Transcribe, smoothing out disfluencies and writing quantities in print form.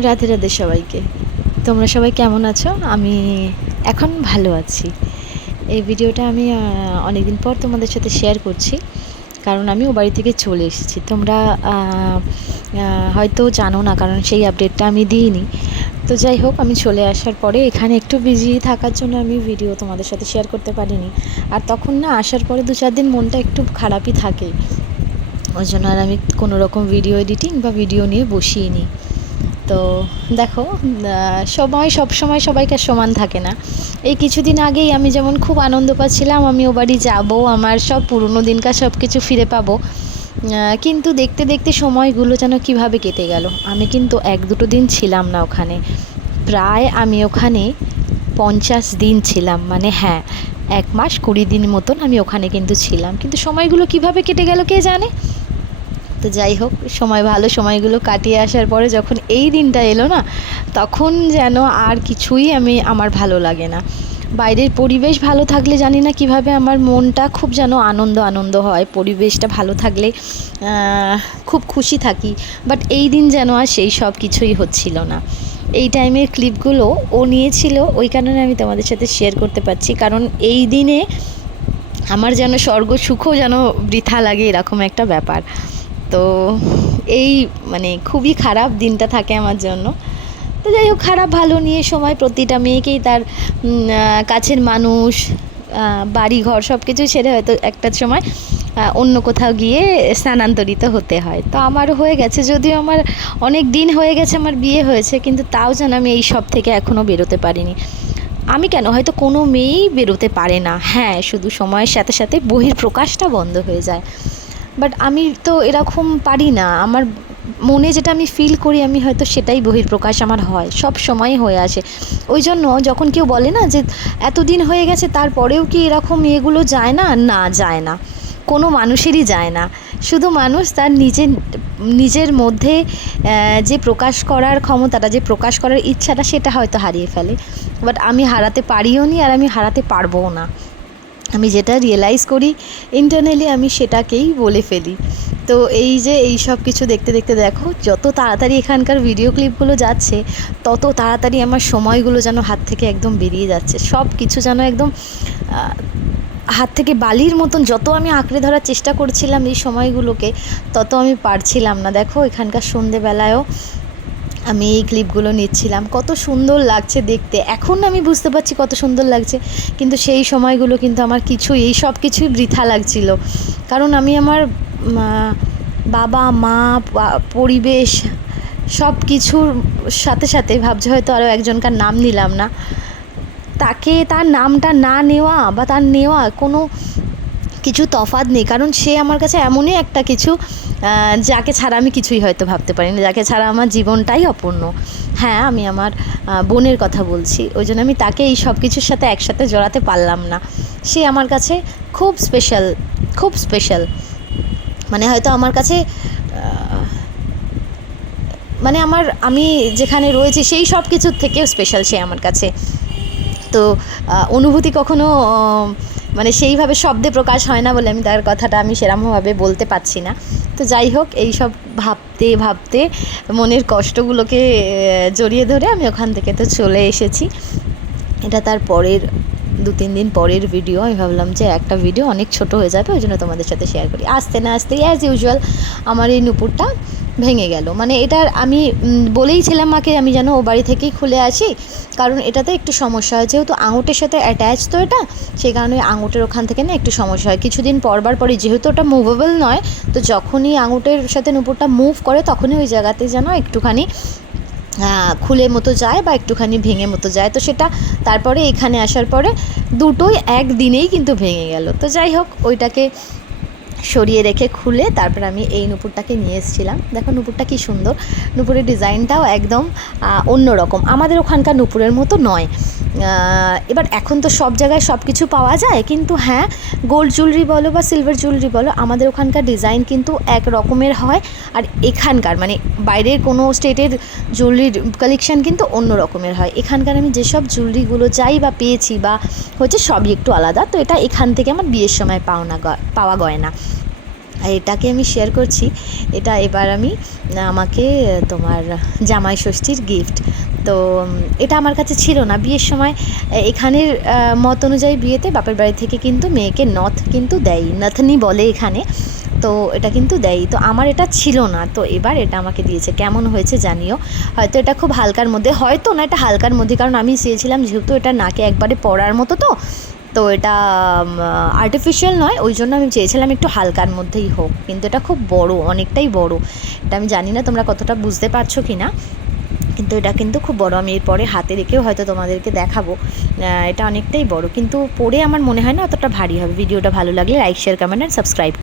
রাধে রাধে সবাইকে। তোমরা সবাই কেমন আছো? আমি এখন ভালো আছি। এই ভিডিওটা আমি অনেকদিন পর তোমাদের সাথে শেয়ার করছি, কারণ আমি ও বাড়ি থেকে চলে এসেছি। তোমরা হয়তো জানো না, কারণ সেই আপডেটটা আমি দিইনি। তো যাই হোক, আমি চলে আসার পরে এখানে একটু বিজি থাকার জন্য আমি ভিডিও তোমাদের সাথে শেয়ার করতে পারিনি। আর তখন না, আসার পরে 2-4 দিন মনটা একটু খারাপই থাকে, ওই জন্য আর আমি কোনো রকম ভিডিও এডিটিং বা ভিডিও নিয়ে বসিয়ে। তো দেখো, সব সময় সবাইকার সমান থাকে না। এই কিছুদিন আগেই আমি যেমন খুব আনন্দ পাচ্ছিলাম আমি ও বাড়ি যাবো, আমার সব পুরনো দিনকার সব কিছু ফিরে পাবো, কিন্তু দেখতে দেখতে সময়গুলো যেন কিভাবে কেটে গেল। আমি কিন্তু 1-2 দিন ছিলাম না ওখানে, প্রায় আমি ওখানে 50 দিন ছিলাম। মানে হ্যাঁ, 1 মাস 20 দিন মতন আমি ওখানে কিন্তু ছিলাম, কিন্তু সময়গুলো কিভাবে কেটে গেল কে জানে। তো যাই হোক, ভালো সময়গুলো কাটিয়ে আসার পরে যখন এই দিনটা এলো না, তখন যেন আর কিছুই আমার ভালো লাগে না। বাইরের পরিবেশ ভালো থাকলে জানি না কিভাবে আমার মনটা খুব যেন আনন্দ আনন্দ হয়, পরিবেশটা ভালো থাকলে খুব খুশি থাকি। বাট এই দিন যেন আর সেই সব কিছুই হচ্ছিল না। এই টাইমের ক্লিপগুলো ও নিয়েছিল, ওই কারণে আমি তোমাদের সাথে শেয়ার করতে পারছি, কারণ এই দিনে আমার যেন স্বর্গ সুখও যেন বৃথা লাগে, এরকম একটা ব্যাপার। তো এই খুবই খারাপ দিনটা থাকে আমার জন্য। তো যাই হোক, খারাপ ভালো নিয়ে সময় প্রতিটা মেয়েকেই তার কাছের মানুষ, বাড়ি ঘর সব কিছু ছেড়ে হয়তো একটা সময় অন্য কোথাও গিয়ে স্থানান্তরিত হতে হয়। তো আমারও হয়ে গেছে, যদিও আমার অনেক দিন হয়ে গেছে আমার বিয়ে হয়েছে, কিন্তু তাও যেন আমি এই সব থেকে এখনও বেরোতে পারিনি। আমি কেন, হয়তো কোনো মেয়েই বেরোতে পারে না, হ্যাঁ, শুধু সময়ের সাথে সাথে বহিঃপ্রকাশটা বন্ধ হয়ে যায়। বাট আমি তো এরকম পারি না। আমার মনে যেটা আমি ফিল করি, আমি হয়তো সেটাই বহিঃপ্রকাশ আমার হয়, সব সময় হয়ে আসে। ওই জন্য যখন কেউ বলে না যে এতদিন হয়ে গেছে তারপরেও কি এরকম এগুলো যায় না, না যায় না, কোনো মানুষেরই যায় না। শুধু মানুষ তার নিজের মধ্যে যে প্রকাশ করার ক্ষমতাটা, যে প্রকাশ করার ইচ্ছাটা, সেটা হয়তো হারিয়ে ফেলে। বাট আমি হারাতে পারিও নি, আর আমি হারাতে পারবও না। আমি যেটা রিয়েলাইজ করি ইন্টারনালি, আমি সেটাকেই বলে ফেলি। তো এই যে এই সব কিছু দেখতে দেখতে দেখো, যত তাড়াতাড়ি এখানকার ভিডিও ক্লিপগুলো যাচ্ছে, তত তাড়াতাড়ি আমার সময়গুলো যেন হাত থেকে একদম বেরিয়ে যাচ্ছে। সব কিছু যেন একদম হাত থেকে বালির মতন, যত আমি আঁকড়ে ধরার চেষ্টা করছিলাম এই সময়গুলোকে, তত আমি পারছিলাম না। দেখো, এখানকার সন্ধেবেলায়ও আমি এই ক্লিপগুলো নিচ্ছিলাম, কত সুন্দর লাগছে দেখতে। এখন আমি বুঝতে পারছি কত সুন্দর লাগছে, কিন্তু সেই সময়গুলো কিন্তু আমার এই সব কিছুই বৃথা লাগছিল। কারণ আমি আমার বাবা মা, পরিবেশ, সব কিছুর সাথে সাথে ভাবছি হয়তো আরও একজনকার নাম নিলাম না, তার নামটা না নেওয়া বা তার নেওয়া কোনো কিছু তফাৎ নেই, কারণ সে আমার কাছে এমনই একটা কিছু, যাকে ছাড়া আমি কিছুই হয়তো ভাবতে পারি না, যাকে ছাড়া আমার জীবনটাই অপূর্ণ। হ্যাঁ, আমি আমার বোনের কথা বলছি, ওই জন্য আমি তাকে এই সব কিছুর সাথে একসাথে জড়াতে পারলাম না। সে আমার কাছে খুব স্পেশাল, খুব স্পেশাল। হয়তো আমার কাছে আমি যেখানে রয়েছি সেই সব কিছুর থেকেও স্পেশাল সে আমার কাছে। তো অনুভূতি কখনো সেইভাবে শব্দে প্রকাশ হয় না বলে আমি তার কথাটা সেরকমভাবে বলতে পারছি না। তো যাই হোক, এই সব ভাবতে ভাবতে মনের কষ্টগুলোকে জড়িয়ে ধরে আমি ওখান থেকে তো চলে এসেছি। এটা তার পরের 2-3 দিন পরের ভিডিও। আমি ভাবলাম যে একটা ভিডিও অনেক ছোট হয়ে যাবে, ওই জন্য তোমাদের সাথে শেয়ার করি। আসতে না আসতেই অ্যাজ ইউজুয়াল আমার এই নুপুরটা ভেঙে গেল। এটার আমি বলেইছিলাম মাকে আমি যেন ও বাড়ি থেকেই খুলে আসি, কারণ এটাতে একটু সমস্যা হয়, যেহেতু আঙুটের সাথে অ্যাটাচ তো এটা, সেই কারণে আঙুটের ওখান থেকে না একটু সমস্যা হয়। কিছুদিন পরই, যেহেতু ওটা মুভেবল নয়, তো যখনই আঙুটের সাথে নুপুরটা মুভ করে, তখনই ওই জায়গাতে যেন একটুখানি খুলে মতো যায় বা একটুখানি ভেঙে মতো যায়। তো সেটা তারপরে এখানে আসার পরে দুটোই একদিনেই কিন্তু ভেঙে গেল। তো যাই হোক, ওইটাকে সরিয়ে রেখে খুলে তারপর আমি এই নুপুরটাকে নিয়ে এসেছিলাম। দেখো নুপুরটা কী সুন্দর, নুপুরের ডিজাইনটাও একদম অন্য রকম, আমাদের ওখানকার নুপুরের মতো নয়। এবার এখন তো সব জায়গায় সব কিছু পাওয়া যায়, কিন্তু হ্যাঁ, গোল্ড জুয়েলারি বলো বা সিলভার জুয়েলারি বলো, আমাদের ওখানকার ডিজাইন কিন্তু এক রকমের হয়, আর এখানকার বাইরের কোনো স্টেটের জুয়েলারির কালেকশান কিন্তু অন্য রকমের হয়। এখানকার আমি যেসব জুয়েলারিগুলো চাই বা পেয়েছি বা হচ্ছে, সবই একটু আলাদা। তো এটা এখান থেকে আমার বিয়ের সময় পাওয়া গয়না। এটাকে আমি শেয়ার করছি। এটা এবার আমি আমাকে তোমার জামাই ষষ্ঠীর গিফট। তো এটা আমার কাছে ছিল না বিয়ের সময়। এখানের মত অনুযায়ী বিয়েতে বাপের বাড়ি থেকে কিন্তু মেয়েকে নথ কিন্তু দেয়, নথনি বলে এখানে। তো এটা কিন্তু দেয়, তো আমার এটা ছিল না, তো এবার এটা আমাকে দিয়েছে। কেমন হয়েছে জানিও। হয়তো এটা খুব হালকার মধ্যে, হয়তো না, এটা হালকার মধ্যে, কারণ আমি চেয়েছিলাম যেহেতু এটা নাকে একবারে পরার মতো, তো এটা আর্টিফিশিয়াল নয়, ওই জন্য আমি চেয়েছিলাম একটু হালকার মধ্যেই হোক। কিন্তু এটা খুব বড়, অনেকটাই বড়। এটা আমি জানি না তোমরা কতটা বুঝতে পারছো কি না, কিন্তু এটা কিন্তু খুব বড়। আমি এরপরে হাতে রেখেও হয়তো তোমাদেরকে দেখাবো। এটা অনেকটাই বড়, কিন্তু পরে আমার মনে হয় না অতটা ভারী হবে। ভিডিওটা ভালো লাগলে like, share, comment and subscribe.